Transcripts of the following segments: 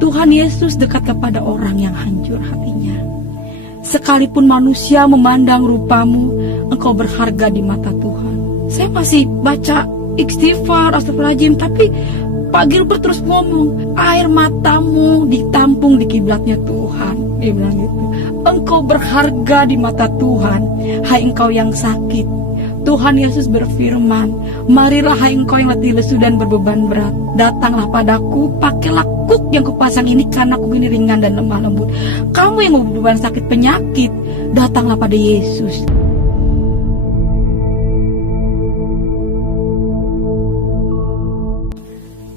Tuhan Yesus dekat kepada orang yang hancur hatinya. Sekalipun manusia memandang rupamu, engkau berharga di mata Tuhan. Saya masih baca istighfar, astagfirullahaladzim, tapi Pak Gilbert terus ngomong, air matamu ditampung di kiblatnya Tuhan. Dia bilang gitu. Engkau berharga di mata Tuhan, hai engkau yang sakit. Tuhan Yesus berfirman, marilah hai engkau yang letih lesu dan berbeban berat, datanglah padaku, pakailah kuk yang kupasang ini, karena kuk ini ringan dan lemah lembut. Kamu yang berbeban sakit penyakit, datanglah pada Yesus.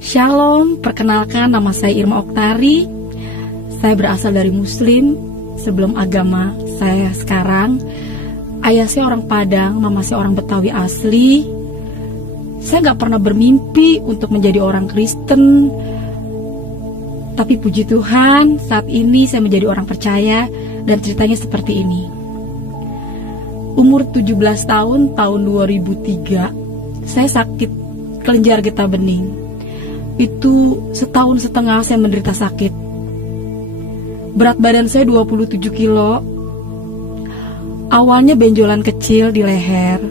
Shalom, perkenalkan nama saya Irma Oktari. Saya berasal dari Muslim. Sebelum agama saya sekarang, ayah saya orang Padang, mama saya orang Betawi asli. Saya gak pernah bermimpi untuk menjadi orang Kristen. Tapi puji Tuhan, saat ini saya menjadi orang percaya. Dan ceritanya seperti ini. Umur 17 tahun 2003, saya sakit kelenjar getah bening. Itu setahun setengah saya menderita sakit. Berat badan saya 27 kilo. Awalnya benjolan kecil di leher.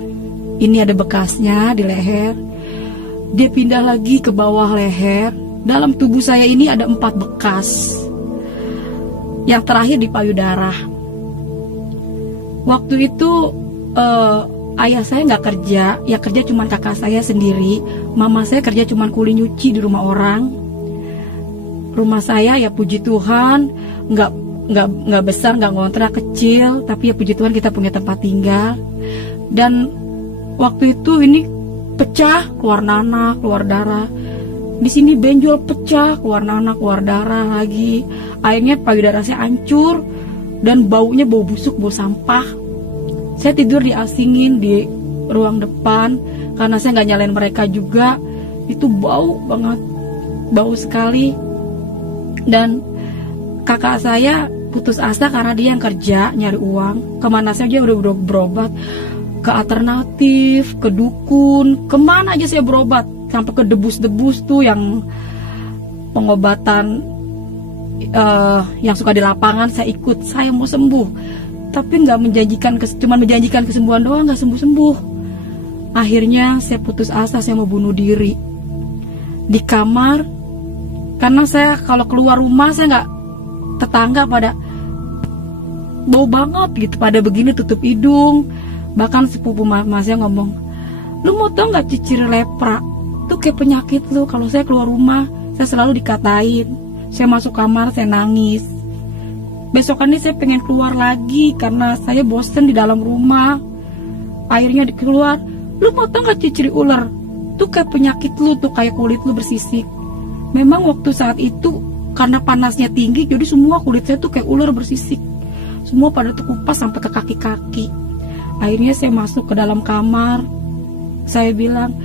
Ini ada bekasnya di leher. Dia pindah lagi ke bawah leher. Dalam tubuh saya ini ada 4 bekas. Yang terakhir di payudara. Waktu itu ayah saya nggak kerja. Ya kerja cuma kakak saya sendiri. Mama saya kerja cuma kuli nyuci di rumah orang. Rumah saya ya puji Tuhan nggak besar, nggak ngontrak, kecil, tapi ya puji Tuhan kita punya tempat tinggal. Dan waktu itu ini pecah, keluar nanah, keluar darah. Di sini benjol, pecah, keluar nanah, keluar darah lagi. Akhirnya payudara saya hancur dan baunya bau busuk, bau sampah. Saya tidur diasingin di ruang depan karena saya nggak nyalain mereka juga. Itu bau banget, bau sekali. Dan kakak saya putus asa karena dia yang kerja nyari uang. Kemana saja udah berobat, ke alternatif, ke dukun, kemana aja saya berobat, sampai ke debus-debus tuh yang pengobatan yang suka di lapangan saya ikut. Saya mau sembuh, tapi nggak menjanjikan, cuma menjanjikan kesembuhan doang, nggak sembuh-sembuh. Akhirnya saya putus asa, saya mau bunuh diri di kamar. Karena saya kalau keluar rumah saya nggak, tetangga pada bau banget gitu, pada begini tutup hidung. Bahkan sepupu mama saya ngomong, lu mau tau nggak ciri lepra tuh kayak penyakit lu. Kalau saya keluar rumah saya selalu dikatain. Saya masuk kamar saya nangis. Besokannya saya pengen keluar lagi karena saya bosen di dalam rumah. Akhirnya keluar, lu mau tau nggak ciri ular tuh kayak penyakit lu tuh, kayak kulit lu bersisik. Memang waktu saat itu karena panasnya tinggi, jadi semua kulit saya tuh kayak ular bersisik. Semua pada terkupas sampai ke kaki-kaki. Akhirnya saya masuk ke dalam kamar. Saya bilang,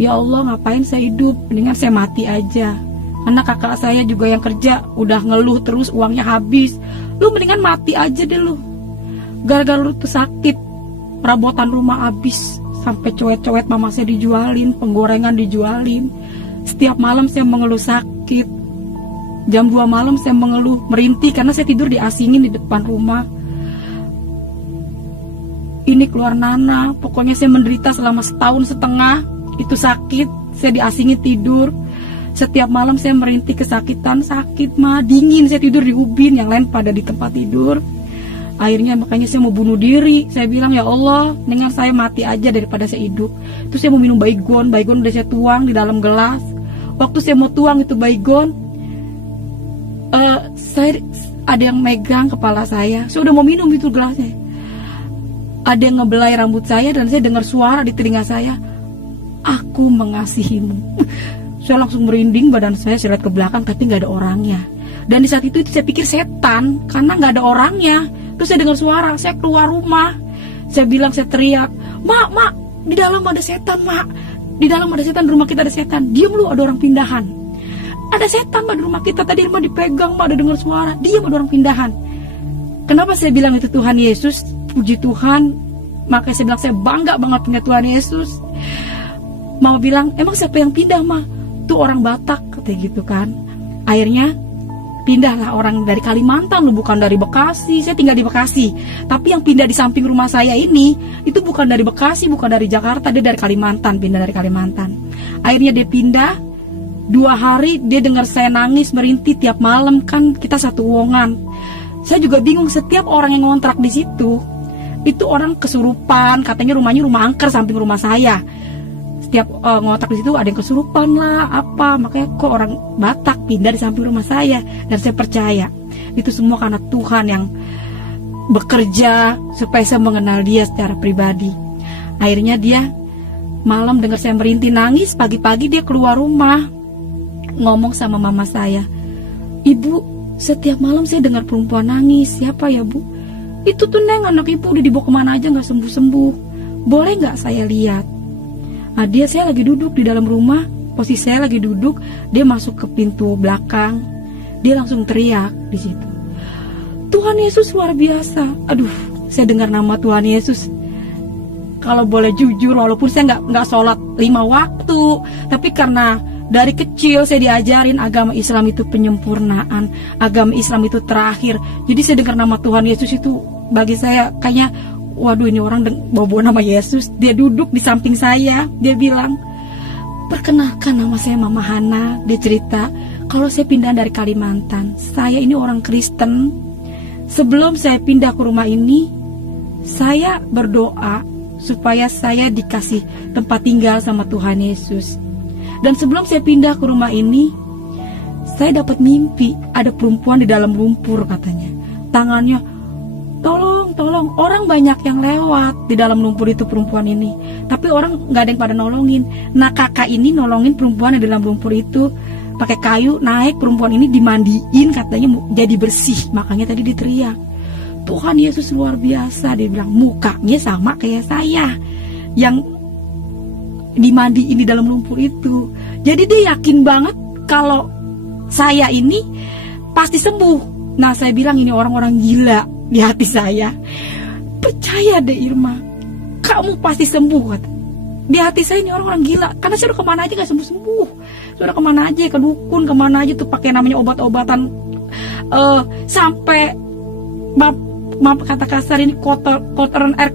ya Allah, ngapain saya hidup? Mendingan saya mati aja. Karena kakak saya juga yang kerja udah ngeluh terus, uangnya habis. Lu mendingan mati aja deh lu. Gara-gara lu tuh sakit, perabotan rumah habis. Sampai coet-coet mama saya dijualin, penggorengan dijualin. Setiap malam saya mengeluh sakit. Jam 2 malam saya mengeluh, merintih karena saya tidur diasingin di depan rumah. Ini keluar nanah, pokoknya saya menderita selama setahun setengah. Itu sakit, saya diasingin tidur. Setiap malam saya merintih kesakitan, sakit mah, dingin, saya tidur di ubin, yang lain pada di tempat tidur. Akhirnya makanya saya mau bunuh diri. Saya bilang, ya Allah, dengan saya mati aja daripada saya hidup. Terus saya mau minum baygon udah saya tuang di dalam gelas. Waktu saya mau tuang itu baygon, saya ada yang megang kepala saya. Saya udah mau minum itu gelasnya. Ada yang ngebelai rambut saya dan saya dengar suara di telinga saya, aku mengasihimu. Saya langsung merinding badan saya lihat ke belakang tapi nggak ada orangnya. Dan di saat itu saya pikir setan karena nggak ada orangnya. Terus saya dengar suara, saya keluar rumah. Saya bilang, saya teriak, mak, di dalam ada setan, mak. Di dalam ada setan, di rumah kita ada setan. Diam lu, ada orang pindahan. Ada setan, mak, di rumah kita. Tadi rumah dipegang, mak, ada dengar suara. Diam, ada orang pindahan. Kenapa saya bilang itu Tuhan Yesus? Puji Tuhan. Makanya saya bilang saya bangga banget punya Tuhan Yesus. Mama bilang, emang siapa yang pindah, ma? Tuh orang Batak, katanya gitu kan. Akhirnya pindahlah orang dari Kalimantan loh, bukan dari Bekasi. Saya tinggal di Bekasi, tapi yang pindah di samping rumah saya ini itu bukan dari Bekasi, bukan dari Jakarta, dia dari Kalimantan, pindah dari Kalimantan. Akhirnya dia pindah, 2 hari dia dengar saya nangis merintih tiap malam, kan kita satu ruangan. Saya juga bingung, setiap orang yang ngontrak di situ itu orang kesurupan, katanya rumahnya rumah angker samping rumah saya. Setiap ngontrak di situ ada yang kesurupan lah, apa, makanya kok orang Batak pindah di samping rumah saya. Dan saya percaya itu semua karena Tuhan yang bekerja supaya saya mengenal dia secara pribadi. Akhirnya dia malam dengar saya merintih nangis, pagi-pagi dia keluar rumah ngomong sama mama saya, "Ibu, setiap malam saya dengar perempuan nangis." "Siapa ya, Bu?" "Itu tuh Neng, anak ibu udah dibawa kemana aja gak sembuh-sembuh. Boleh gak saya lihat?" Nah, saya lagi duduk di dalam rumah, posisi saya lagi duduk, dia masuk ke pintu belakang, dia langsung teriak di situ, "Tuhan Yesus luar biasa." Aduh, saya dengar nama Tuhan Yesus. Kalau boleh jujur, walaupun saya nggak sholat 5 waktu, tapi karena dari kecil saya diajarin agama Islam itu penyempurnaan, agama Islam itu terakhir. Jadi saya dengar nama Tuhan Yesus itu bagi saya kayaknya, waduh, ini orang bawa nama Yesus. Dia duduk di samping saya, dia bilang, "Perkenalkan, nama saya Mama Hana." Dia cerita, kalau saya pindah dari Kalimantan, saya ini orang Kristen. Sebelum saya pindah ke rumah ini, saya berdoa supaya saya dikasih tempat tinggal sama Tuhan Yesus. Dan sebelum saya pindah ke rumah ini, saya dapat mimpi ada perempuan di dalam lumpur, katanya. Tangannya, tolong, orang banyak yang lewat di dalam lumpur itu perempuan ini, tapi orang nggak ada yang pada nolongin. Nah, kakak ini nolongin perempuan yang di dalam lumpur itu, pakai kayu naik, perempuan ini dimandiin, katanya jadi bersih. Makanya tadi diteriak, "Tuhan Yesus luar biasa." Dia bilang mukanya sama kayak saya yang dimandiin di dalam lumpur itu. Jadi dia yakin banget kalau saya ini pasti sembuh. Nah, saya bilang ini orang-orang gila di hati saya. "Percaya deh Irma, kamu pasti sembuh," kata. Di hati saya ini orang-orang gila, karena saya udah kemana aja gak sembuh-sembuh. Sudah kemana aja, ke dukun, kemana aja tuh pakai namanya obat-obatan, sampai maaf kata kasar ini, kotoran air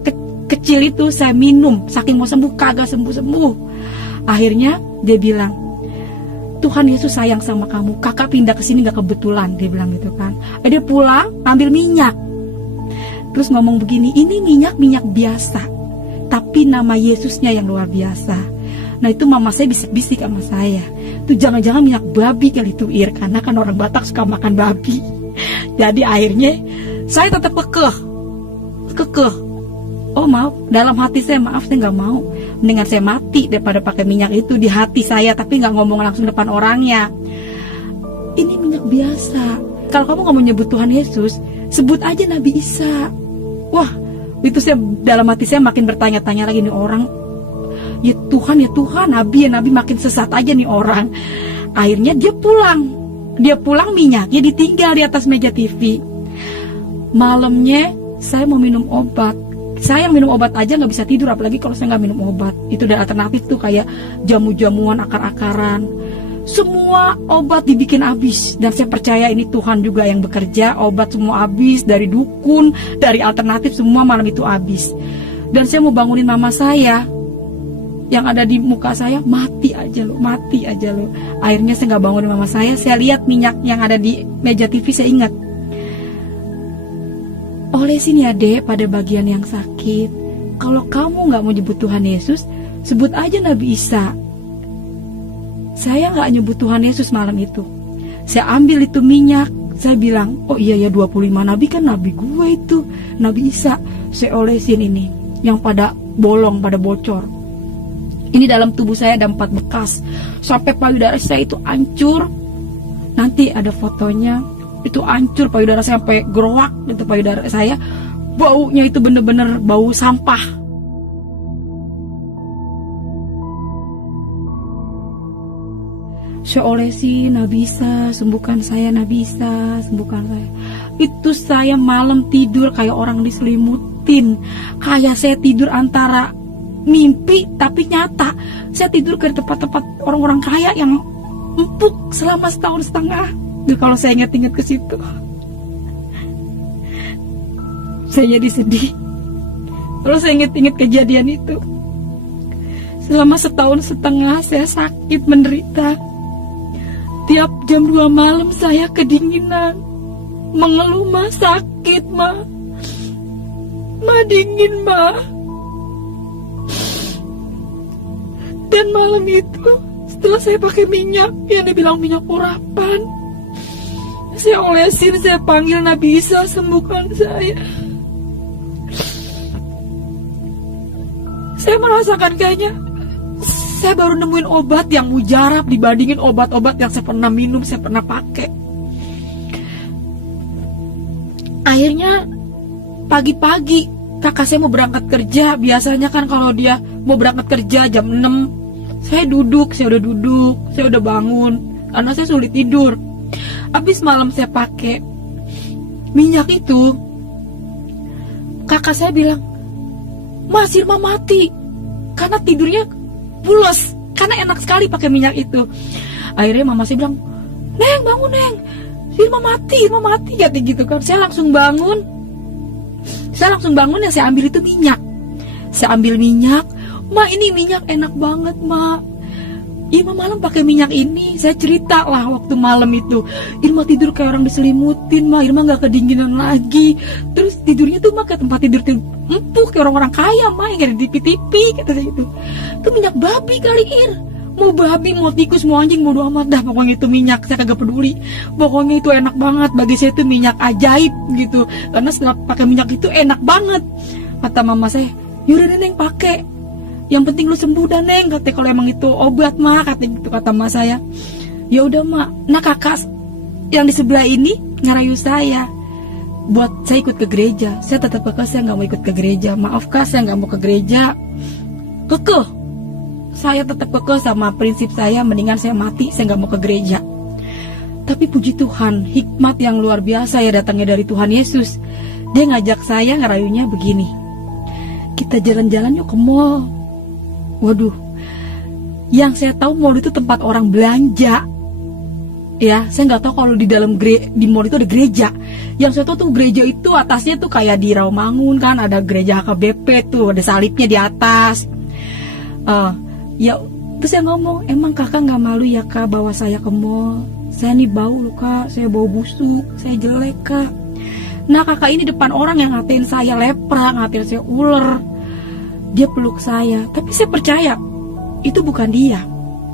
kecil itu saya minum, saking mau sembuh kagak sembuh-sembuh. Akhirnya dia bilang, "Tuhan Yesus sayang sama kamu, kakak pindah ke sini gak kebetulan," dia bilang gitu kan. Dia pulang ambil minyak, terus ngomong begini, "Ini minyak biasa, tapi nama Yesusnya yang luar biasa." Nah, itu mama saya bisik-bisik sama saya, "Itu jangan-jangan minyak babi kali itu, Ir, karena kan orang Batak suka makan babi." Jadi akhirnya saya tetap kekeh. Oh maaf, dalam hati saya, maaf saya nggak mau, mendingan saya mati daripada pakai minyak itu di hati saya, tapi nggak ngomong langsung depan orangnya. Ini minyak biasa. Kalau kamu nggak mau nyebut Tuhan Yesus, sebut aja Nabi Isa. Wah, itu saya dalam hati saya makin bertanya-tanya lagi, nih orang, ya Tuhan, Nabi makin sesat aja nih orang. Akhirnya dia pulang minyaknya ditinggal di atas meja TV. Malamnya saya mau minum obat. Saya minum obat aja nggak bisa tidur, apalagi kalau saya nggak minum obat. Itu udah alternatif tuh, kayak jamu-jamuan, akar-akaran. Semua obat dibikin habis. Dan saya percaya ini Tuhan juga yang bekerja. Obat semua habis, dari dukun, dari alternatif, semua malam itu habis. Dan saya mau bangunin mama saya, yang ada di muka saya, mati aja lo. Akhirnya saya nggak bangunin mama saya lihat minyak yang ada di meja TV, saya ingat, "Olesin ya Dek pada bagian yang sakit. Kalau kamu gak mau nyebut Tuhan Yesus, sebut aja Nabi Isa." Saya gak nyebut Tuhan Yesus malam itu. Saya ambil itu minyak, saya bilang, "Oh iya ya, 25 Nabi kan Nabi gue itu, Nabi Isa." Saya olesin ini, yang pada bolong, pada bocor. Ini dalam tubuh saya ada 4 bekas, sampai payudara saya itu hancur. Nanti ada fotonya. Itu hancur payudara saya sampai gerowak, itu payudara saya. Baunya itu bener-bener bau sampah. Saya olesi, Nabi Isa, sembuhkan saya, Nabi Isa, sembuhkan saya. Itu saya malam tidur kayak orang diselimutin. Kayak saya tidur antara mimpi tapi nyata. Saya tidur ke tempat-tempat orang-orang kaya yang empuk selama 1,5 tahun. Duh, kalau saya ingat-ingat ke situ, saya jadi sedih. Kalau saya ingat-ingat kejadian itu, selama 1,5 tahun saya sakit menderita. Tiap jam 2 malam saya kedinginan, mengeluh, "Ma, sakit, Ma. Ma, dingin, Ma." Dan malam itu, setelah saya pakai minyak, yang dibilang minyak urapan, saya olesin, saya panggil Nabi Isa, "Sembuhkan saya." Saya merasakan kayaknya saya baru nemuin obat yang mujarab dibandingin obat-obat yang saya pernah minum, saya pernah pakai. Akhirnya pagi-pagi kakak saya mau berangkat kerja. Biasanya kan kalau dia mau berangkat kerja jam 6, saya udah duduk, saya udah bangun karena saya sulit tidur. Habis malam saya pakai minyak itu, kakak saya bilang, "Mas, Irma mati." Karena tidurnya pulas, karena enak sekali pakai minyak itu. Akhirnya mama saya bilang, "Neng, bangun, Neng. Irma mati, kata gitu kan." Saya langsung bangun, ya saya ambil itu minyak. Saya ambil minyak, "Ma, ini minyak enak banget, Ma. Irma malam pakai minyak ini." Saya cerita lah waktu malam itu, "Irma tidur kayak orang diselimutin, Ma. Irma gak kedinginan lagi. Terus tidurnya tuh, Ma, kayak tempat tidur empuk kayak orang-orang kaya, Ma, yang ada di TV, kata saya gitu. "Itu minyak babi kali, Ir. Mau babi, mau tikus, mau anjing, bodo amat dah. Pokoknya itu minyak, saya kagak peduli. Pokoknya itu enak banget. Bagi saya itu minyak ajaib gitu. Karena setelah pakai minyak itu enak banget." Kata mama saya, "Yaudah, Neng, pakai. Yang penting lu sembuh dah, Neng," katanya, "kalau emang itu obat, Ma," kata gitu, kata Ma saya. Ya udah, Ma. Nah, kakak yang di sebelah ini ngerayu saya buat saya ikut ke gereja. Saya tetap kekeh, saya nggak mau ikut ke gereja. "Maaf, Kak, saya nggak mau ke gereja." Kekeh, saya tetap kekeh sama prinsip saya, mendingan saya mati, saya nggak mau ke gereja. Tapi puji Tuhan, hikmat yang luar biasa ya datangnya dari Tuhan Yesus. Dia ngajak saya, ngerayunya begini, "Kita jalan-jalan yuk ke mall." Waduh, yang saya tahu mall itu tempat orang belanja. Ya, saya nggak tahu kalau di dalam di mall itu ada gereja. Yang saya tahu tuh gereja itu atasnya tuh kayak di Rawamangun kan, ada gereja HKBP tuh, ada salibnya di atas. Ya, terus saya ngomong, "Emang kakak nggak malu ya, Kak, bawa saya ke mall? Saya nih bau loh, Kak, saya bau busuk, saya jelek, Kak." Nah, kakak ini depan orang yang ngatain saya lepra, ngatain saya ular. Dia peluk saya, tapi saya percaya itu bukan dia.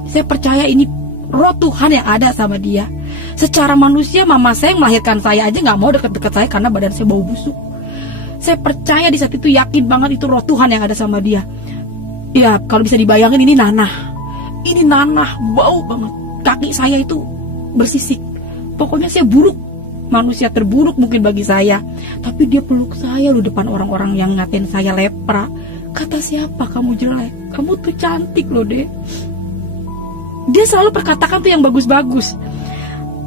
Saya percaya ini roh Tuhan yang ada sama dia. Secara manusia, mama saya yang melahirkan saya aja nggak mau deket-deket saya karena badan saya bau busuk. Saya percaya di saat itu, yakin banget itu roh Tuhan yang ada sama dia. Ya, kalau bisa dibayangin, ini nanah, bau banget. Kaki saya itu bersisik. Pokoknya saya buruk, manusia terburuk mungkin bagi saya. Tapi dia peluk saya loh depan orang-orang yang ngatain saya lepra. Kata, "Siapa kamu jelek? Kamu tuh cantik loh, Dek." Dia selalu perkatakan tuh yang bagus-bagus.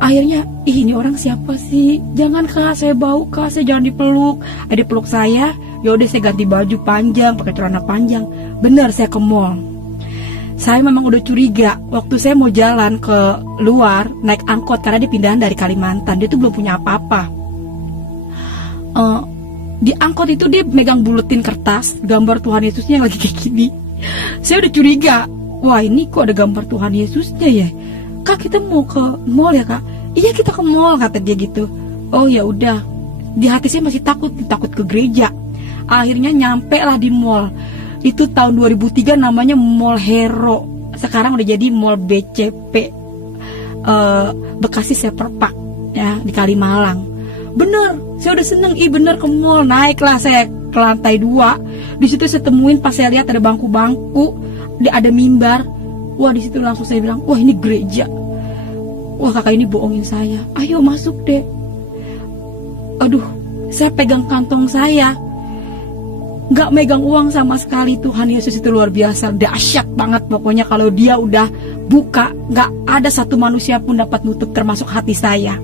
Akhirnya, ini orang siapa sih? "Jangan, Kak, saya bau, Kak, saya jangan dipeluk." Dia peluk saya. Ya udah, saya ganti baju panjang, pakai celana panjang. Bener, saya ke mall. Saya memang udah curiga waktu saya mau jalan ke luar naik angkot, karena dia pindahan dari Kalimantan. Dia tuh belum punya apa-apa. Di angkot itu dia megang buletin kertas gambar Tuhan Yesusnya yang lagi kayak gini. Saya udah curiga, wah, ini kok ada gambar Tuhan Yesusnya ya? "Kak, kita mau ke mall ya, Kak?" "Iya, kita ke mall," kata dia gitu. Oh ya udah. Di hati saya masih takut ke gereja. Akhirnya nyampe lah di mall. Itu tahun 2003, namanya Mall Hero. Sekarang udah jadi Mall BCP, Bekasi Seperpak ya, di Kalimalang. Bener, saya udah seneng, bener ke mall. Naiklah saya ke lantai 2. Di situ saya temuin, pas saya lihat ada bangku-bangku, ada mimbar. Wah, di situ langsung saya bilang, "Wah, ini gereja." Wah, kakak ini bohongin saya. "Ayo masuk deh." Aduh, saya pegang kantong saya, nggak megang uang sama sekali. Tuhan Yesus itu luar biasa, dahsyat banget. Pokoknya kalau dia udah buka, nggak ada satu manusia pun dapat nutup, termasuk hati saya.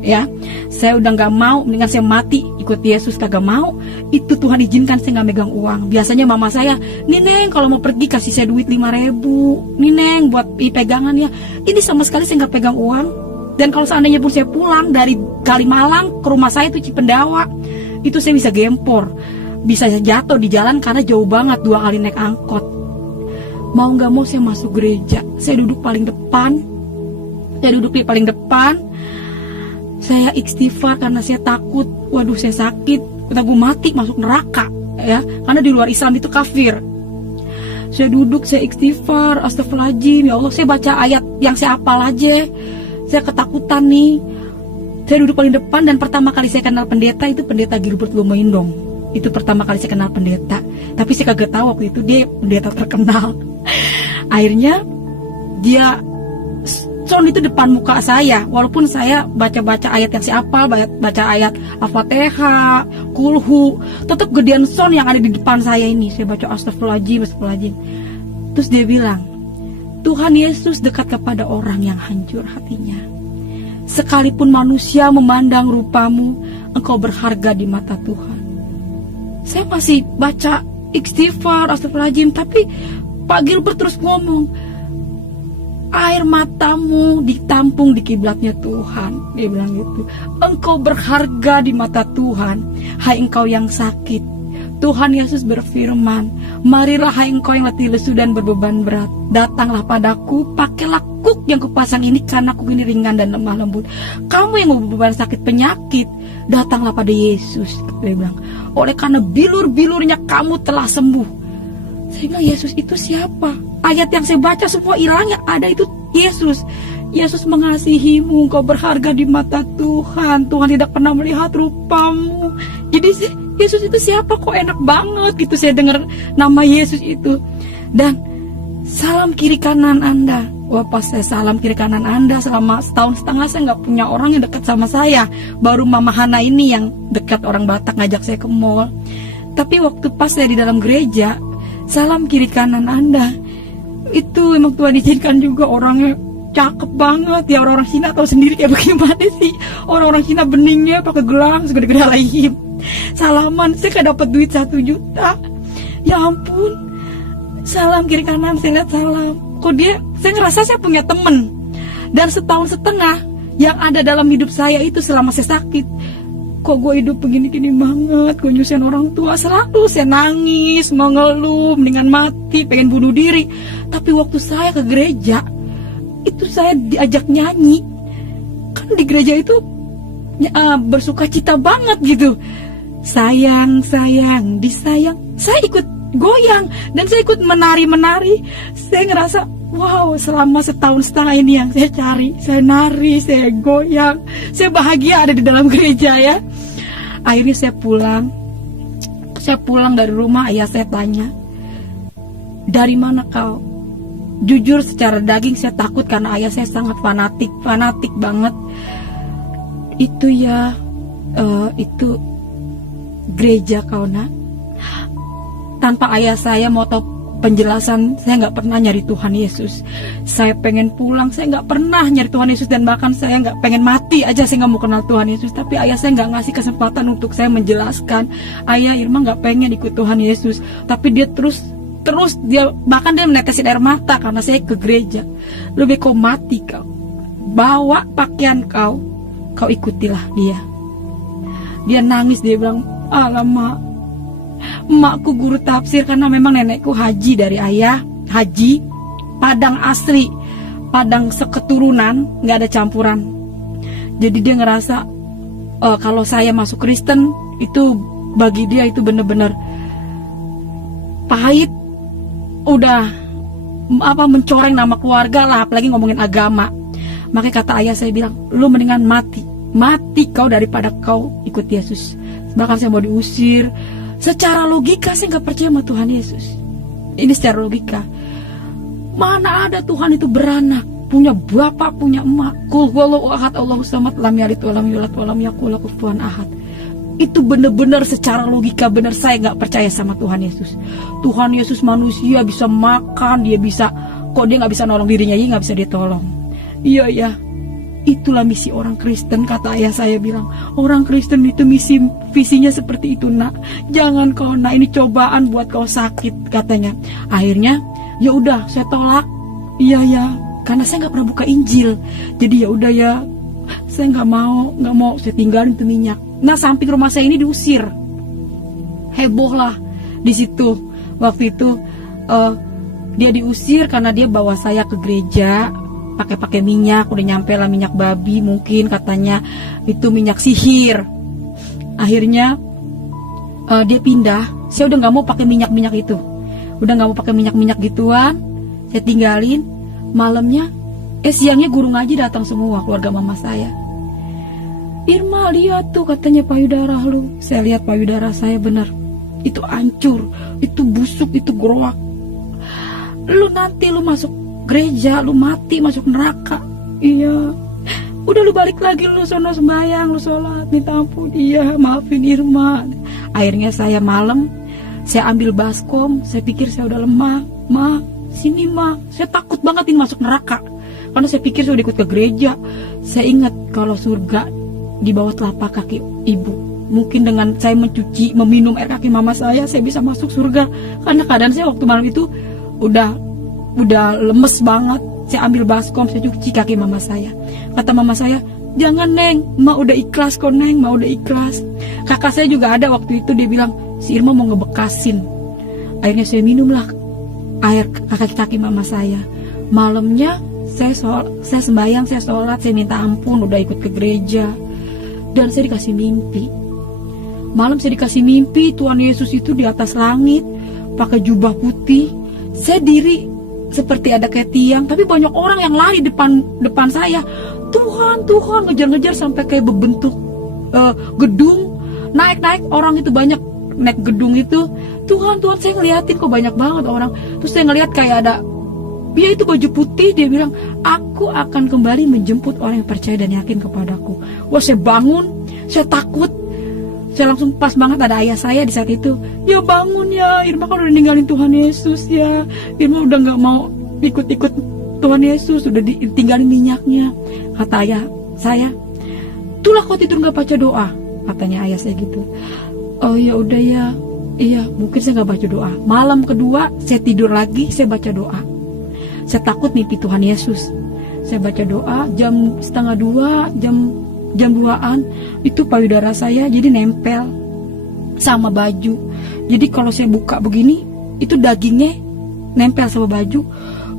Ya, saya udah nggak mau, mendingan saya mati ikut Yesus, kagak mau. Itu Tuhan izinkan saya nggak megang uang. Biasanya mama saya, "Nih, Neng, kalau mau pergi kasih saya duit 5.000. Nih, Neng, buat pegangan ya." Ini sama sekali saya nggak pegang uang. Dan kalau seandainya pun saya pulang dari Kalimalang ke rumah saya itu Cipendawa, itu saya bisa gempor, bisa jatuh di jalan karena jauh banget, 2 kali naik angkot. Mau gak mau saya masuk gereja, saya duduk paling depan, saya istighfar karena saya takut, waduh saya sakit, takut mati masuk neraka ya, karena di luar Islam itu kafir. Saya duduk, saya istighfar, astagfirullahaladzim, ya Allah, saya baca ayat yang saya hafal aja. Saya ketakutan nih. Saya duduk paling depan, dan pertama kali saya kenal pendeta itu pendeta Gilbert Lumoindong. Itu pertama kali saya kenal pendeta. Tapi saya kagak tahu waktu itu dia pendeta terkenal. Akhirnya dia sound itu depan muka saya, walaupun saya baca-baca ayat yang saya hafal, baca ayat Al-Fatihah, Kulhu, tetap gedean sound yang ada di depan saya ini. Saya baca astagfirullahaladzim. Terus dia bilang, Tuhan Yesus dekat kepada orang yang hancur hatinya. Sekalipun manusia memandang rupamu, engkau berharga di mata Tuhan. Saya masih baca istighfar, astagfirullahaladzim, tapi Pak Gilbert terus ngomong, air matamu ditampung di kiblatnya Tuhan. Dia bilang gitu. Engkau berharga di mata Tuhan, hai engkau yang sakit. Tuhan Yesus berfirman, marilah hai engkau yang letih lesu dan berbeban berat, datanglah padaku, pakailah kuk yang kupasang ini, karena kuk ini ringan dan lemah lembut. Kamu yang berbeban sakit penyakit, datanglah pada Yesus. Dia bilang, oleh karena bilur-bilurnya kamu telah sembuh. Saya bilang, Yesus itu siapa? Ayat yang saya baca semua hilang, yang ada itu Yesus. Yesus mengasihimu, engkau berharga di mata Tuhan. Tuhan tidak pernah melihat rupamu. Jadi Yesus itu siapa? Kok enak banget gitu saya dengar nama Yesus itu. Dan salam kiri kanan Anda. Wah, pas saya salam kiri kanan Anda, selama setahun setengah saya nggak punya orang yang dekat sama saya. Baru Mama Hana ini yang dekat, orang Batak ngajak saya ke mall. Tapi waktu pas saya di dalam gereja, salam kiri kanan Anda, itu emang Tuhan izinkan juga orangnya cakep banget ya. Orang-orang Cina tahu sendiri kayak bagaimana sih. Orang-orang Cina beningnya pakai gelang segede-gede lahim. Salaman, saya kayak dapat duit 1 juta. Ya ampun. Salam kiri kanan, saya lihat salam. Kok saya ngerasa saya punya temen. Dan setahun setengah yang ada dalam hidup saya itu selama saya sakit, kok gue hidup begini-gini banget, gue nyusahin orang tua, selalu saya nangis, mengeluh, mendingan mati, pengen bunuh diri. Tapi waktu saya ke gereja, itu saya diajak nyanyi. Kan di gereja itu bersuka cita banget gitu. Sayang, sayang, disayang. Saya ikut goyang, dan saya ikut menari-menari. Saya ngerasa, wow, selama setahun setengah ini yang saya cari, saya nari, saya goyang, saya bahagia ada di dalam gereja ya. Akhirnya saya pulang dari rumah. Ayah saya tanya, dari mana kau? Jujur secara daging saya takut karena ayah saya sangat fanatik banget. Itu ya, itu gereja kau nak. Tanpa ayah saya mau tahu penjelasan, saya nggak pernah nyari Tuhan Yesus. Saya pengen pulang, saya nggak pernah nyari Tuhan Yesus, dan bahkan saya nggak pengen mati aja, saya nggak mau kenal Tuhan Yesus. Tapi ayah saya nggak ngasih kesempatan untuk saya menjelaskan. Ayah, Irma nggak pengen ikut Tuhan Yesus, tapi dia terus dia bahkan dia menetesin air mata karena saya ke gereja. Lebih kau mati kau, bawa pakaian kau ikutilah dia. Dia nangis, dia bilang, alamak, emakku guru tafsir karena memang nenekku haji dari ayah, haji Padang asli, Padang seketurunan, nggak ada campuran. Jadi dia ngerasa kalau saya masuk Kristen itu bagi dia itu bener-bener pahit, udah mencoreng nama keluarga lah, apalagi ngomongin agama. Makanya kata ayah saya bilang, lu mendingan mati kau daripada kau ikut Yesus. Bahkan saya mau diusir. Secara logika saya nggak percaya sama Tuhan Yesus. Ini secara logika. Mana ada Tuhan itu beranak, punya bapak, punya emak. Qul huwallahu ahad, Allahu samad, lam yalid walam yulad walam yakul lahu kufuwan ahad. Itu benar-benar secara logika benar, saya nggak percaya sama Tuhan Yesus. Tuhan Yesus manusia, bisa makan, dia bisa, kok dia nggak bisa nolong dirinya, dia nggak bisa ditolong. Iya ya. Itulah misi orang Kristen, kata ayah saya bilang. Orang Kristen itu visinya seperti itu nak. Jangan kau nak, ini cobaan buat kau sakit, katanya. Akhirnya ya udah saya tolak. Iya ya, karena saya nggak pernah buka Injil. Jadi ya udah ya, saya nggak mau saya tinggalin itu minyak. Nah, samping rumah saya ini diusir, heboh lah di situ. Waktu itu dia diusir karena dia bawa saya ke gereja pakai minyak, udah nyampe lah minyak babi, mungkin katanya itu minyak sihir. Akhirnya dia pindah. Saya udah nggak mau pakai minyak itu, udah nggak mau pakai minyak gituan. Saya tinggalin. Malamnya siangnya guru ngaji datang semua, keluarga mama saya. Irma, lihat tuh, katanya payudara lu. Saya lihat payudara saya, benar, itu hancur, itu busuk, itu gerowak. Lu nanti lu masuk gereja, lu mati masuk neraka. Iya. Udah lu balik lagi, lu sono sembahyang, lu sholat, minta ampun. Iya, maafin Irma. Akhirnya saya malam, saya ambil baskom. Saya pikir saya udah lemah. Ma, sini ma. Saya takut banget ini masuk neraka, karena saya pikir saya udah ikut ke gereja. Saya ingat kalau surga di bawah telapak kaki ibu. Mungkin dengan saya mencuci, meminum air kaki mama saya bisa masuk surga. Karena keadaan saya waktu malam itu udah lemes banget. Saya ambil baskom, saya cuci kaki mama saya. Kata mama saya, jangan Neng, Ma udah ikhlas kok Neng, Ma udah ikhlas. Kakak saya juga ada waktu itu, dia bilang, si Irma mau ngebekasin. Akhirnya saya minumlah air kaki mama saya. Malamnya saya sembahyang, saya sholat, saya minta ampun, udah ikut ke gereja. Dan saya dikasih mimpi. Malam saya dikasih mimpi, Tuhan Yesus itu di atas langit, pakai jubah putih. Saya diri seperti ada kayak tiang, tapi banyak orang yang lari depan saya. Tuhan ngejar-ngejar sampai kayak berbentuk gedung. Naik orang itu banyak naik gedung itu. Tuhan saya ngeliatin kok banyak banget orang. Terus saya ngeliat kayak ada, dia itu baju putih, dia bilang, aku akan kembali menjemput orang yang percaya dan yakin kepadaku. Wah, saya bangun, saya takut. Saya langsung pas banget ada ayah saya di saat itu. Ya bangun ya, Irma kan udah ninggalin Tuhan Yesus ya. Irma udah gak mau ikut-ikut Tuhan Yesus, udah ditinggalin minyaknya. Kata ayah saya, itulah kau tidur gak baca doa, katanya ayah saya gitu. Oh ya udah ya, iya mungkin saya gak baca doa. Malam kedua saya tidur lagi, saya baca doa. Saya takut mimpi Tuhan Yesus. Saya baca doa, jam 1:30, jam 2-an, itu payudara saya jadi nempel sama baju. Jadi kalau saya buka begini, itu dagingnya nempel sama baju.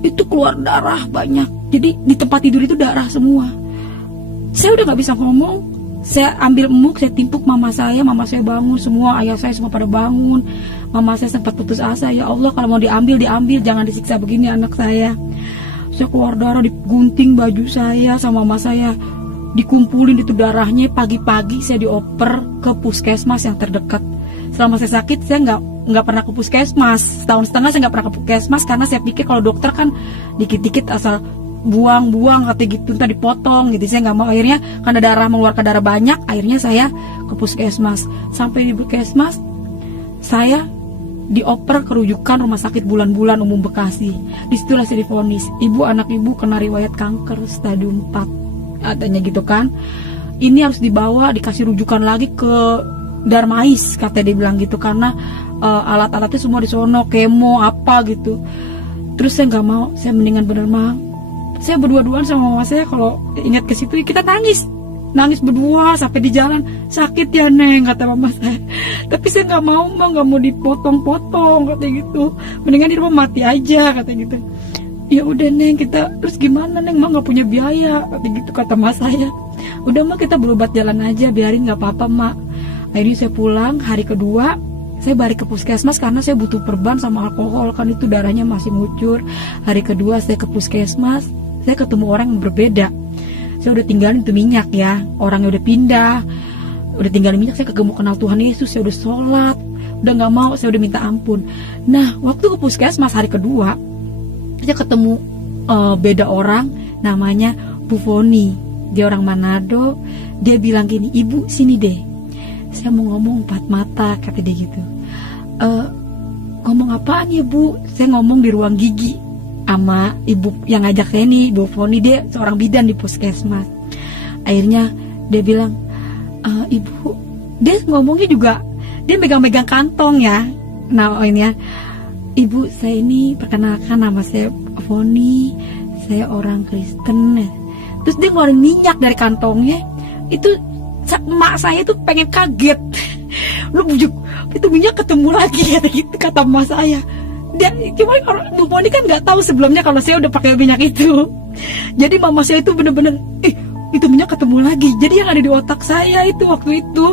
Itu keluar darah banyak. Jadi di tempat tidur itu darah semua. Saya udah gak bisa ngomong. Saya ambil emuk, saya timpuk mama saya bangun semua, ayah saya semua pada bangun. Mama saya sempat putus asa, ya Allah kalau mau diambil, jangan disiksa begini anak saya. Saya keluar darah, digunting baju saya sama mama saya, dikumpulin itu darahnya. Pagi-pagi saya dioper ke puskesmas yang terdekat. Selama saya sakit saya nggak pernah ke puskesmas. Setahun setengah saya nggak pernah ke puskesmas karena saya pikir kalau dokter kan dikit-dikit asal buang kata gitu, entah dipotong gitu. Saya nggak mau. Akhirnya karena darah mengeluarkan darah banyak, akhirnya saya ke puskesmas. Sampai di puskesmas saya dioper kerujukan Rumah Sakit Bulan-Bulan Umum Bekasi. Disitulah saya divonis, anak ibu kena riwayat kanker stadium 4, katanya gitu kan. Ini harus dibawa, dikasih rujukan lagi ke Darmais, katanya dia bilang gitu, karena alat-alatnya semua di sono, kemo apa gitu. Terus saya nggak mau, saya mendingan bener mah. Saya berdua-duaan sama mama saya, kalau ingat ke situ kita nangis berdua sampai di jalan. Sakit ya Neng, kata mama saya. Tapi saya nggak mau, nggak mau dipotong-potong, katanya gitu. Mendingan di rumah mati aja, katanya gitu. Ya udah Neng, kita terus gimana Neng, mah nggak punya biaya, katanya gitu, kata mas saya. Udah mah kita berobat jalan aja, biarin nggak apa-apa mak. Akhirnya saya pulang, hari kedua saya balik ke puskesmas karena saya butuh perban sama alkohol, kan itu darahnya masih ngucur. Hari kedua saya ke puskesmas, saya ketemu orang yang berbeda. Saya udah tinggalin itu minyak ya, orangnya udah pindah, udah tinggalin minyak. Saya kagak mau kenal Tuhan Yesus, saya udah sholat, udah nggak mau, saya udah minta ampun. Nah waktu ke puskesmas hari kedua, saya ketemu beda orang, namanya Bu Foni. Dia orang Manado. Dia bilang gini, ibu sini deh, saya mau ngomong 4 mata, kata dia gitu. Ngomong apaan ya Bu? Saya ngomong di ruang gigi sama ibu yang ngajak saya nih, Bu Foni. Dia seorang bidan di puskesmas. Akhirnya dia bilang, ibu, dia ngomongnya juga, dia megang-megang kantong ya. Nah ini ya, ibu saya ini perkenalkan, nama saya Foni, saya orang Kristen. Terus dia ngeluarin minyak dari kantongnya. Itu emak saya itu pengen kaget. Lu bujuk, itu minyak ketemu lagi kata gitu, kata emak saya. Dia cuma orang Bu Poni kan nggak tahu sebelumnya kalau saya udah pakai minyak itu. Jadi mama saya itu bener-bener, itu minyak ketemu lagi. Jadi yang ada di otak saya itu waktu itu,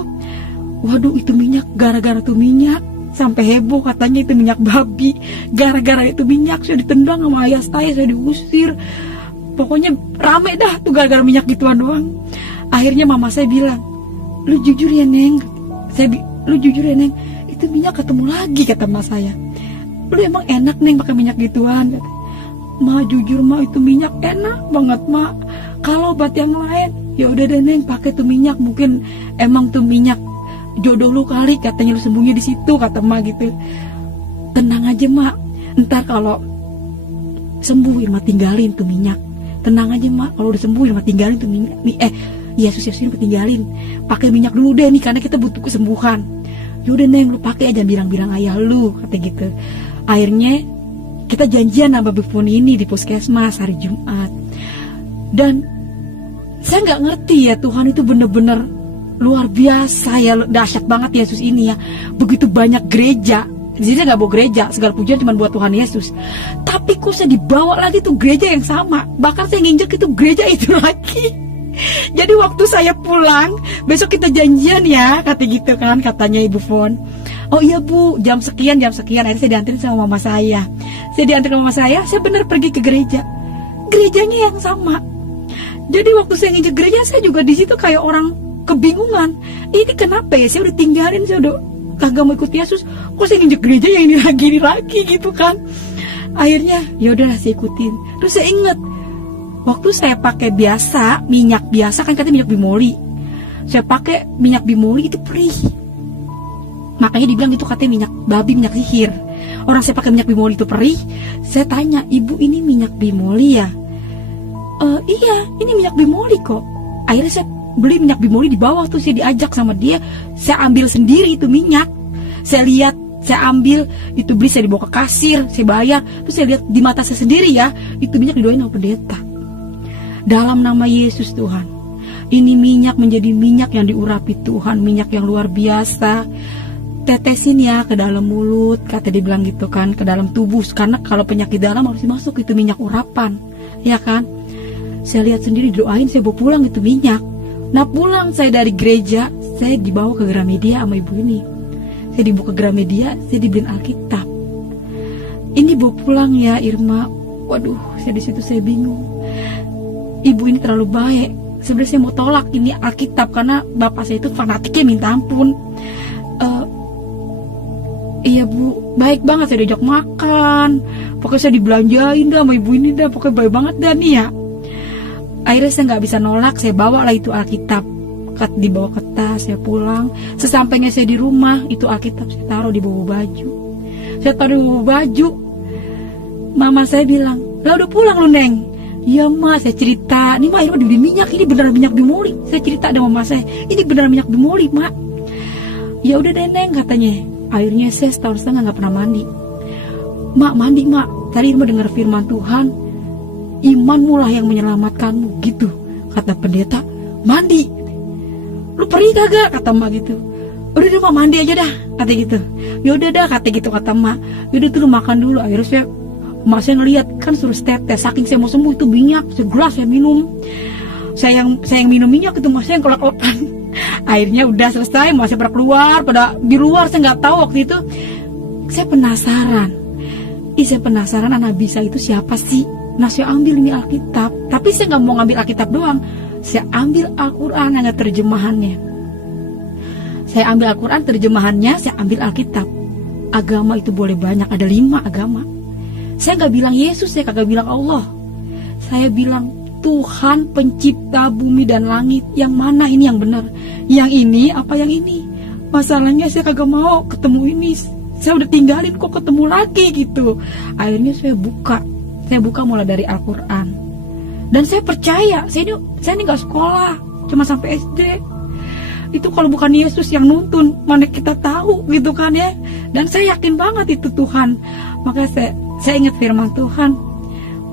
waduh itu minyak, gara-gara tuh minyak sampai heboh katanya itu minyak babi. Gara-gara itu minyak saya ditendang sama ayah saya diusir. Pokoknya rame dah tuh gara-gara minyak gituan doang. Akhirnya mama saya bilang, lu jujur ya Neng, lu jujur ya Neng, itu minyak ketemu lagi kata emak saya. Lu emang enak Neng pakai minyak gituan? Kata. Ma jujur ma itu minyak enak banget ma. Kalau obat yang lain, ya udah deh Neng pakai tuh minyak, mungkin emang tuh minyak jodoh lu kali, katanya lu sembunyi di situ kata emak gitu. Tenang aja mak, ntar kalau sembuh Irma tinggalin tuh minyak. Tenang aja mak, kalau udah sembuh Irma tinggalin tuh minyak. Yesus ini tinggalin. Pakai minyak dulu deh nih karena kita butuh kesembuhan. Yaudah Neng lu pakai aja, bilang-bilang ayah lu kata gitu. Akhirnya kita janjian sama Bu Poni ini di puskesmas hari Jumat. Dan saya nggak ngerti ya, Tuhan itu bener-bener luar biasa ya, dahsyat banget Yesus ini ya. Begitu banyak gereja, jadi saya nggak bawa gereja, segala pujian cuma buat Tuhan Yesus. Tapi kok saya dibawa lagi tuh gereja yang sama, bahkan saya nginjek itu gereja itu lagi. Jadi waktu saya pulang, besok kita janjian ya, kata gitu kan, katanya Ibu Fon. Oh iya Bu, jam sekian, akhirnya saya dianterin sama mama saya. Saya dianterin sama mama saya benar pergi ke gereja. Gerejanya yang sama. Jadi waktu saya nginjek gereja, saya juga di situ kayak orang kebingungan. Ini kenapa ya, saya udah tinggalin, saya udah kagak mau ikut Yesus, kok saya nginjek gereja yang ini lagi gitu kan. Akhirnya yaudahlah saya ikutin. Terus saya ingat, waktu saya pakai biasa, minyak biasa kan katanya minyak bimoli. Saya pakai minyak bimoli itu perih. Makanya dibilang itu katanya minyak babi, minyak sihir. Orang saya pakai minyak bimoli itu perih. Saya tanya, ibu ini minyak bimoli ya? Iya, ini minyak bimoli kok. Akhirnya saya beli minyak bimoli di bawah tuh, saya diajak sama dia. Saya ambil sendiri itu minyak. Saya lihat, saya ambil, itu beli, saya dibawa ke kasir, saya bayar. Terus saya lihat di mata saya sendiri ya, itu minyak didoain sama pendeta. Dalam nama Yesus Tuhan, ini minyak menjadi minyak yang diurapi Tuhan, minyak yang luar biasa. Tetesin ya ke dalam mulut, kata dibilang gitu kan, ke dalam tubuh, karena kalau penyakit dalam harus dimasuk itu minyak urapan, ya kan. Saya lihat sendiri, doain, saya bawa pulang itu minyak. Nah pulang saya dari gereja, saya dibawa ke Gramedia sama ibu ini. Saya dibawa ke Gramedia, saya dibeliin Alkitab. Ini bawa pulang ya Irma. Waduh, saya di situ saya bingung. Ibu ini terlalu baik. Sebenarnya saya mau tolak ini Alkitab karena bapak saya itu fanatiknya minta ampun. Iya Bu, baik banget, saya diajak makan. Pokoknya saya dibelanjain dah sama ibu ini dah, pokoknya baik banget dah nih ya. Akhirnya saya nggak bisa nolak, saya bawa lah itu Alkitab. Dibawa ke tas, saya pulang. Sesampainya saya di rumah, itu Alkitab saya taruh di bawah baju. Saya taruh di bawah baju. Mama saya bilang, lah udah pulang lu Neng? Iya Ma, saya cerita. Ini Ma, Irma dibeli minyak, ini beneran minyak bimoli. Saya cerita sama mama saya, ini beneran minyak bimoli Ma. Ya udah deh Neng katanya. Akhirnya saya setahun setengah nggak pernah mandi. Mak mandi Mak, tadi Irma dengar firman Tuhan, imanmu lah yang menyelamatkanmu gitu, kata pendeta. Mandi, lu pergi kagak, kata Mak gitu. Udah deh Mak, mandi aja dah, kata gitu. Yaudah dah, kata gitu, kata Mak. Yaudah tuh lu makan dulu. Akhirnya Mak saya ngeliat kan suruh tetes, saking saya mau sembuh itu minyak segelas saya minum. Saya yang minum minyak itu Mak saya yang kelak-kelakan. Akhirnya udah selesai, Mak saya pada keluar, pada di luar, saya nggak tahu waktu itu. Saya penasaran. Saya penasaran anak bisa itu siapa sih. Nah saya ambil ini Alkitab, tapi saya nggak mau ngambil Alkitab doang. Saya ambil Al-Quran yang ada terjemahannya. Saya ambil Al-Quran terjemahannya, saya ambil Alkitab. Agama itu boleh banyak, ada 5 agama. Saya nggak bilang Yesus, saya kagak bilang Allah. Saya bilang Tuhan pencipta bumi dan langit. Yang mana ini yang benar? Yang ini apa yang ini? Masalahnya saya kagak mau ketemu ini. Saya udah tinggalin kok ketemu lagi gitu. Akhirnya saya buka mulai dari Al-Quran. Dan saya percaya, saya ini gak sekolah, cuma sampai SD. Itu kalau bukan Yesus yang nuntun, mana kita tahu gitu kan ya. Dan saya yakin banget itu Tuhan. Makanya saya ingat firman Tuhan,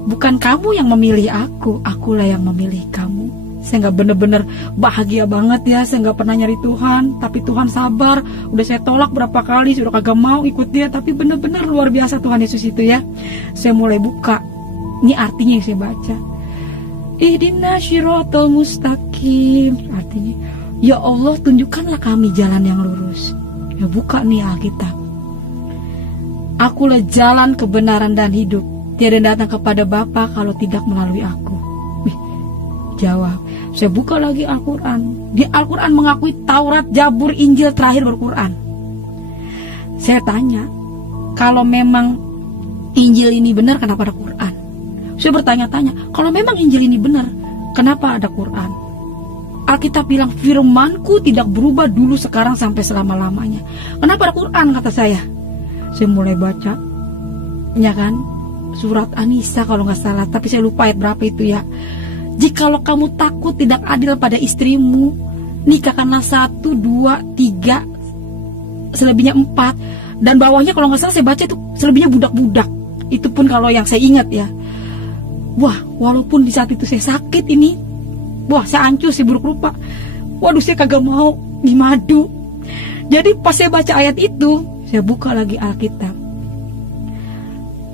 Bukan kamu yang memilih aku, akulah yang memilih kamu. Saya nggak bener-bener bahagia banget ya, saya nggak pernah nyari Tuhan, tapi Tuhan sabar. Udah saya tolak berapa kali, sudah kagak mau ikut dia, tapi bener-bener luar biasa Tuhan Yesus itu ya. Saya mulai buka, ini artinya yang saya baca. Ihdinas syiratal mustaqim, artinya, ya Allah tunjukkanlah kami jalan yang lurus. Ya buka nih Alkitab. Akulah jalan kebenaran dan hidup. Tiada datang kepada Bapa kalau tidak melalui aku. Jawab. Saya buka lagi Al-Quran. Di Al-Quran mengakui Taurat, Zabur, Injil terakhir berquran. Saya tanya, kalau memang Injil ini benar, kenapa ada Quran? Saya bertanya-tanya, kalau memang Injil ini benar, kenapa ada Quran? Alkitab bilang, firmanku tidak berubah dulu, sekarang, sampai selama-lamanya. Kenapa ada Quran, kata saya? Saya mulai baca, ya kan, surat An-Nisa kalau nggak salah, tapi saya lupa ayat berapa itu ya. Jikalau kamu takut tidak adil pada istrimu, nikahkanlah 1, 2, 3, selebihnya 4. Dan bawahnya kalau nggak salah saya baca itu selebihnya budak-budak. Itu pun kalau yang saya ingat ya. Wah, walaupun di saat itu saya sakit ini, wah saya hancur, saya buruk rupa. Waduh, saya kagak mau dimadu. Jadi pas saya baca ayat itu, saya buka lagi Alkitab.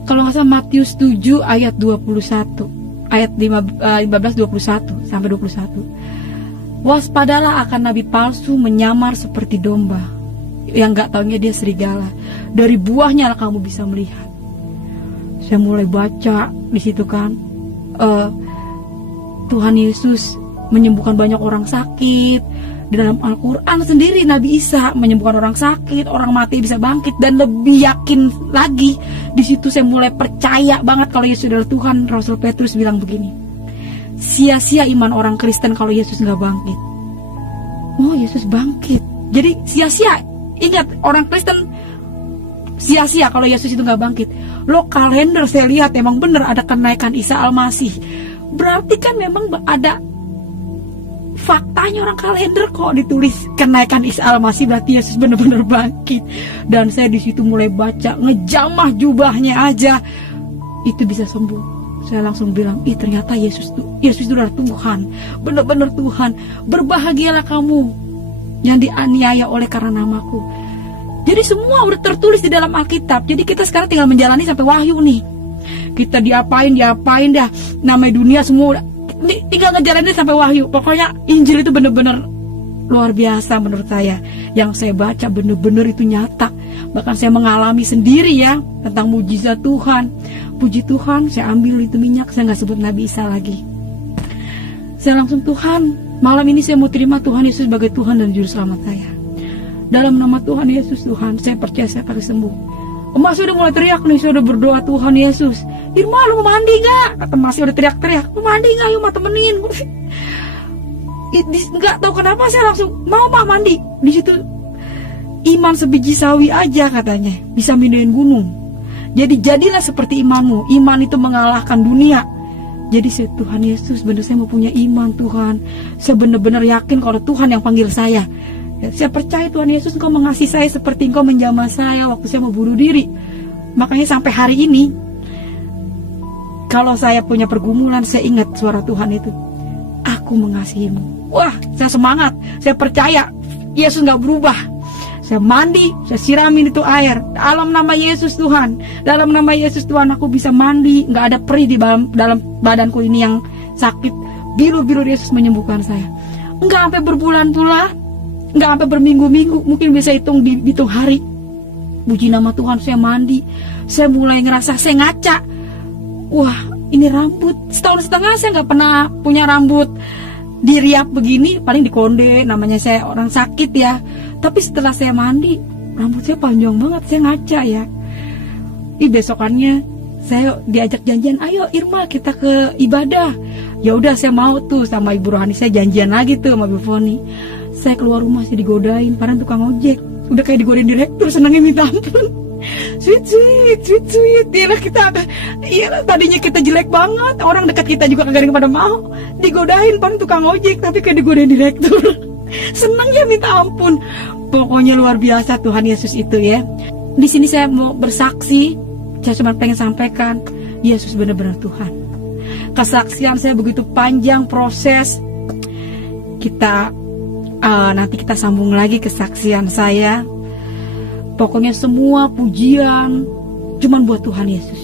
Kalau nggak salah Matius 7 ayat 21. Ayat 15, 21 sampai 21. Waspadalah akan nabi palsu menyamar seperti domba, yang gak taunya dia serigala. Dari buahnya lah kamu bisa melihat. Saya mulai baca di situ kan, Tuhan Yesus menyembuhkan banyak orang sakit. Di dalam Al-Quran sendiri Nabi Isa menyembuhkan orang sakit, orang mati bisa bangkit, dan lebih yakin lagi. Di situ saya mulai percaya banget kalau Yesus adalah Tuhan. Rasul Petrus bilang begini, sia-sia iman orang Kristen kalau Yesus nggak bangkit. Oh, Yesus bangkit. Jadi sia-sia. Ingat, orang Kristen sia-sia kalau Yesus itu nggak bangkit. Lo kalender saya lihat emang bener ada kenaikan Isa Al-Masih. Berarti kan memang ada faktanya, orang kalender kok ditulis kenaikan Isa Al-Masih, berarti Yesus benar-benar bangkit. Dan saya di situ mulai baca, ngejamah jubahnya aja itu bisa sembuh. Saya langsung bilang, ternyata Yesus itu adalah Tuhan, benar-benar Tuhan. Berbahagialah kamu yang dianiaya oleh karena namaku. Jadi semua udah tertulis di dalam Alkitab. Jadi kita sekarang tinggal menjalani sampai Wahyu nih. Kita diapain dah, namanya dunia semua udah tinggal ngejalanin sampai Wahyu. Pokoknya Injil itu bener-bener luar biasa menurut saya. Yang saya baca bener-bener itu nyata. Bahkan saya mengalami sendiri ya tentang mujizat Tuhan. Puji Tuhan, saya ambil itu minyak, saya gak sebut Nabi Isa lagi. Saya langsung, Tuhan, malam ini saya mau terima Tuhan Yesus sebagai Tuhan dan Juru Selamat saya. Dalam nama Tuhan Yesus, Tuhan, saya percaya saya akan sembuh. Emak sudah mulai teriak nih, saya udah berdoa, Tuhan Yesus, Irma lu mau mandi gak? Kata masih udah teriak-teriak, lu mandi gak? Yuk ma temenin. Nggak tahu kenapa saya langsung mau mandi. Di situ iman sebiji sawi aja katanya bisa mindahin gunung. Jadi jadilah seperti imanmu. Iman itu mengalahkan dunia. Jadi saya, Tuhan Yesus, benar saya mau punya iman Tuhan. Saya benar-benar yakin kalau Tuhan yang panggil saya. Saya percaya Tuhan Yesus, Engkau mengasihi saya seperti Engkau menjamah saya waktu saya mau bunuh diri. Makanya sampai hari ini, kalau saya punya pergumulan, saya ingat suara Tuhan itu, aku mengasihimu. Wah, saya semangat, saya percaya Yesus gak berubah. Saya mandi, saya siramin itu air. Dalam nama Yesus Tuhan, dalam nama Yesus Tuhan, aku bisa mandi. Gak ada perih di dalam badanku ini yang sakit. Biru-biru Yesus menyembuhkan saya. Enggak sampai berbulan-bulan, enggak sampai berminggu-minggu, mungkin bisa hitung hari. Puji nama Tuhan, saya mandi. Saya mulai ngerasa, saya ngaca. Wah, ini rambut. Setahun setengah saya nggak pernah punya rambut diriap begini, paling dikonde. Namanya saya orang sakit ya. Tapi setelah saya mandi, rambut saya panjang banget. Saya ngaca ya. Besokannya saya diajak janjian, ayo Irma kita ke ibadah. Ya udah, saya mau tuh sama Ibu Rohani. Saya janjian lagi tuh sama Ibu Foni. Saya keluar rumah, saya digodain, padahal tukang ojek. Udah kayak digodain direktur, senangnya minta ampun. Sweet. Iyalah kita ada, iyalah tadinya kita jelek banget, orang dekat kita juga kagak ada yang pada mau. Digodain padahal tukang ojek, tapi kayak digodain direktur. Senangnya minta ampun. Pokoknya luar biasa Tuhan Yesus itu ya. Di sini saya mau bersaksi, saya cuma pengen sampaikan, Yesus benar-benar Tuhan. kesaksian saya begitu panjang proses. Nanti kita sambung lagi kesaksian saya. Pokoknya semua pujian cuman buat Tuhan Yesus.